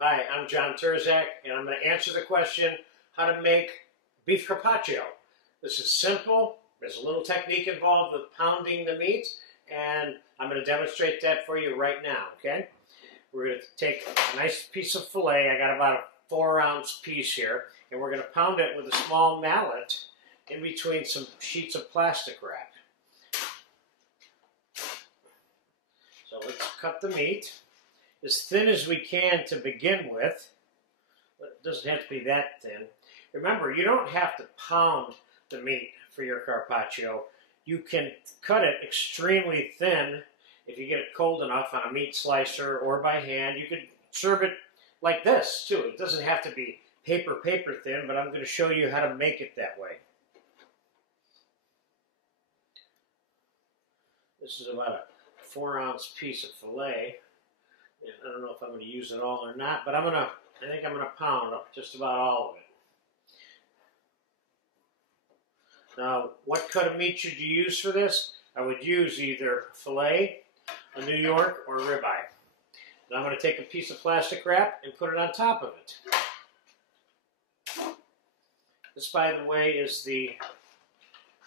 Hi, I'm John Turzak, and I'm going to answer the question, how to make beef carpaccio. This is simple. There's a little technique involved with pounding the meat, and I'm going to demonstrate that for you right now, okay? We're going to take a nice piece of filet. I got about a 4-ounce piece here, and we're going to pound it with a small mallet in between some sheets of plastic wrap. So let's cut the meat as thin as we can to begin with. But it doesn't have to be that thin. Remember, you don't have to pound the meat for your carpaccio. You can cut it extremely thin if you get it cold enough on a meat slicer or by hand. You could serve it like this too. It doesn't have to be paper thin, but I'm going to show you how to make it that way. This is about a 4-ounce piece of filet. I don't know if I'm going to use it all or not, but I think I'm going to pound just about all of it. Now, what cut of meat should you use for this? I would use either filet, a New York, or ribeye. Now I'm going to take a piece of plastic wrap and put it on top of it. This, by the way, is the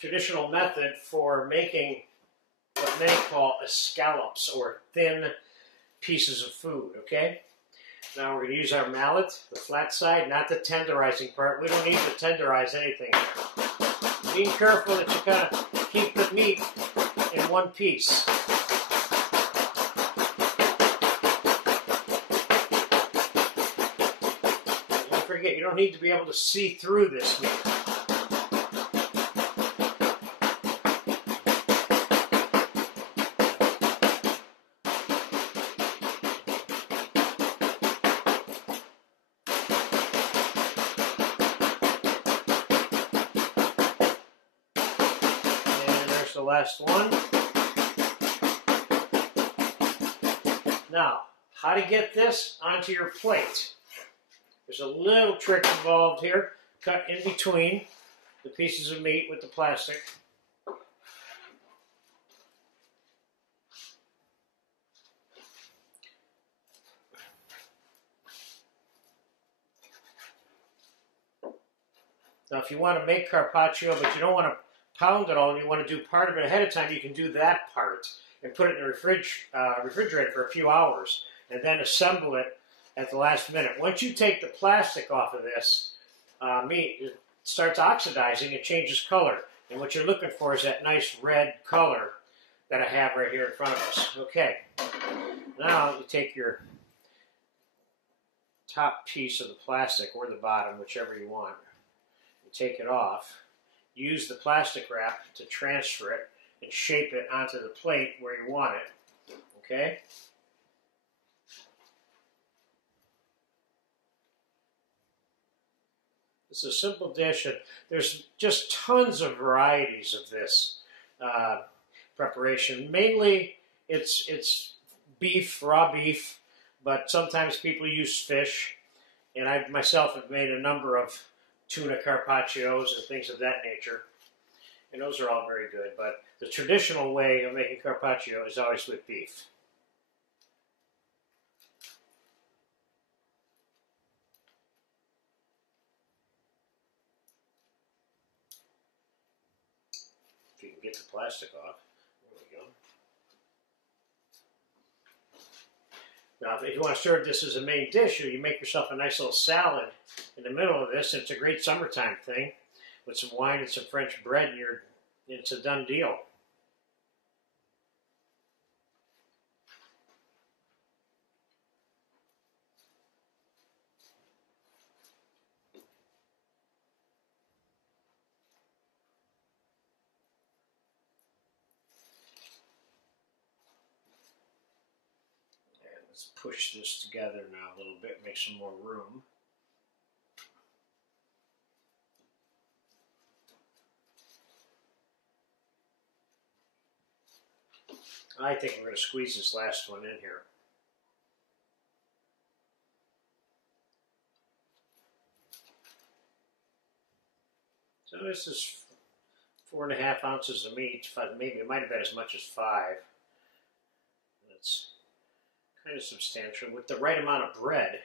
traditional method for making what many call escallops, or thin pieces of food, okay? Now we're going to use our mallet, the flat side, not the tenderizing part. We don't need to tenderize anything here. Being careful that you kind of keep the meat in one piece. Don't forget, you don't need to be able to see through this meat. The last one. Now, how to get this onto your plate. There's a little trick involved here. Cut in between the pieces of meat with the plastic. Now, if you want to make carpaccio, but you don't want to pound it all and you want to do part of it ahead of time, you can do that part and put it in the refrigerator for a few hours and then assemble it at the last minute. Once you take the plastic off of this meat, it starts oxidizing, it changes color. And what you're looking for is that nice red color that I have right here in front of us. Okay, now you take your top piece of the plastic or the bottom, whichever you want, and take it off. Use the plastic wrap to transfer it and shape it onto the plate where you want it, okay? It's a simple dish, and there's just tons of varieties of this preparation. Mainly, it's beef, raw beef, but sometimes people use fish, and I myself have made a number of tuna carpaccios and things of that nature. And those are all very good, but the traditional way of making carpaccio is always with beef. If you can get the plastic off. There we go. Now, if you want to serve this as a main dish, or you make yourself a nice little salad in the middle of this, it's a great summertime thing, with some wine and some French bread, and it's a done deal. And let's push this together now a little bit, make some more room. I think we're going to squeeze this last one in here. So this is 4.5 ounces of meat. Maybe it might have been as much as 5. It's kind of substantial. With the right amount of bread,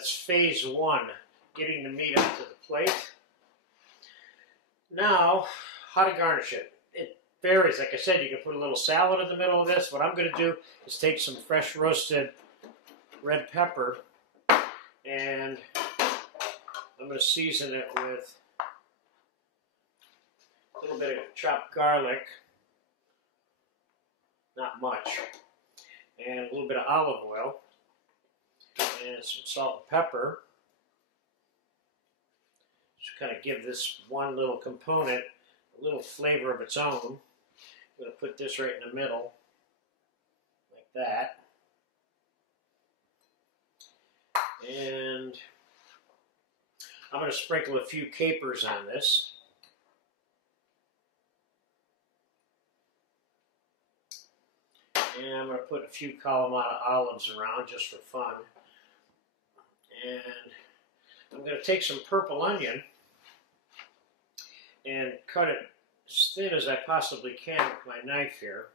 That's phase one, getting the meat onto the plate. Now, how to garnish it. It varies. Like I said, you can put a little salad in the middle of this. What I'm going to do is take some fresh roasted red pepper and I'm going to season it with a little bit of chopped garlic, not much, and a little bit of olive oil, and some salt and pepper. Just kind of give this one little component a little flavor of its own. I'm going to put this right in the middle, like that. And I'm going to sprinkle a few capers on this. And I'm going to put a few Kalamata olives around just for fun. And I'm going to take some purple onion and cut it as thin as I possibly can with my knife here.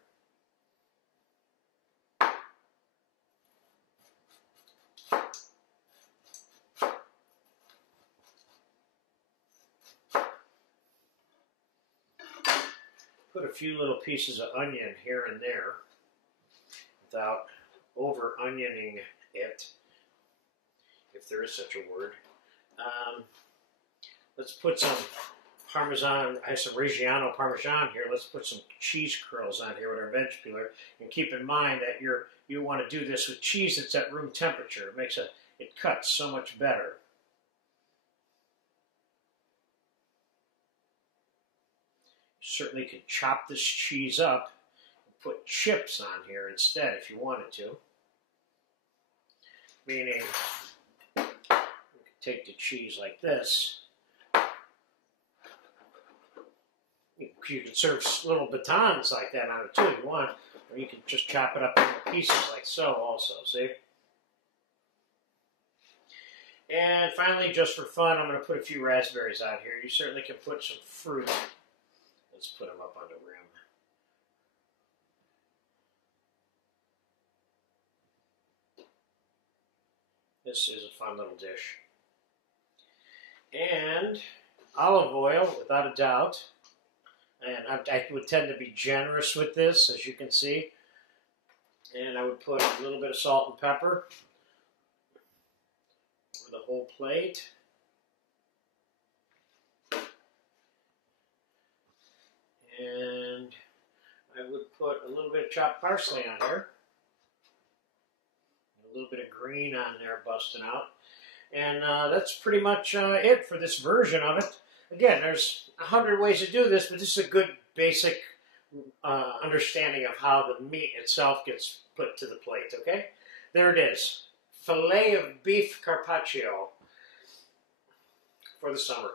Put a few little pieces of onion here and there without over-onioning it, if there is such a word. Let's put some Parmesan. I have some Reggiano Parmesan here. Let's put some cheese curls on here with our veg peeler. And keep in mind that you want to do this with cheese that's at room temperature. It cuts so much better. Certainly could chop this cheese up and put chips on here instead if you wanted to. Meaning, you could take the cheese like this. You can serve little batons like that on it too if you want, or you can just chop it up into pieces like so also, see? And finally, just for fun, I'm going to put a few raspberries on here. You certainly can put some fruit. Let's put them up on the rim. This is a fun little dish. And olive oil, without a doubt. And I would tend to be generous with this, as you can see. And I would put a little bit of salt and pepper over the whole plate. And I would put a little bit of chopped parsley on here. A little bit of green on there busting out. And that's pretty much it for this version of it. Again, there's 100 ways to do this, but this is a good basic understanding of how the meat itself gets put to the plate, okay? There it is. Filet of beef carpaccio for the summer.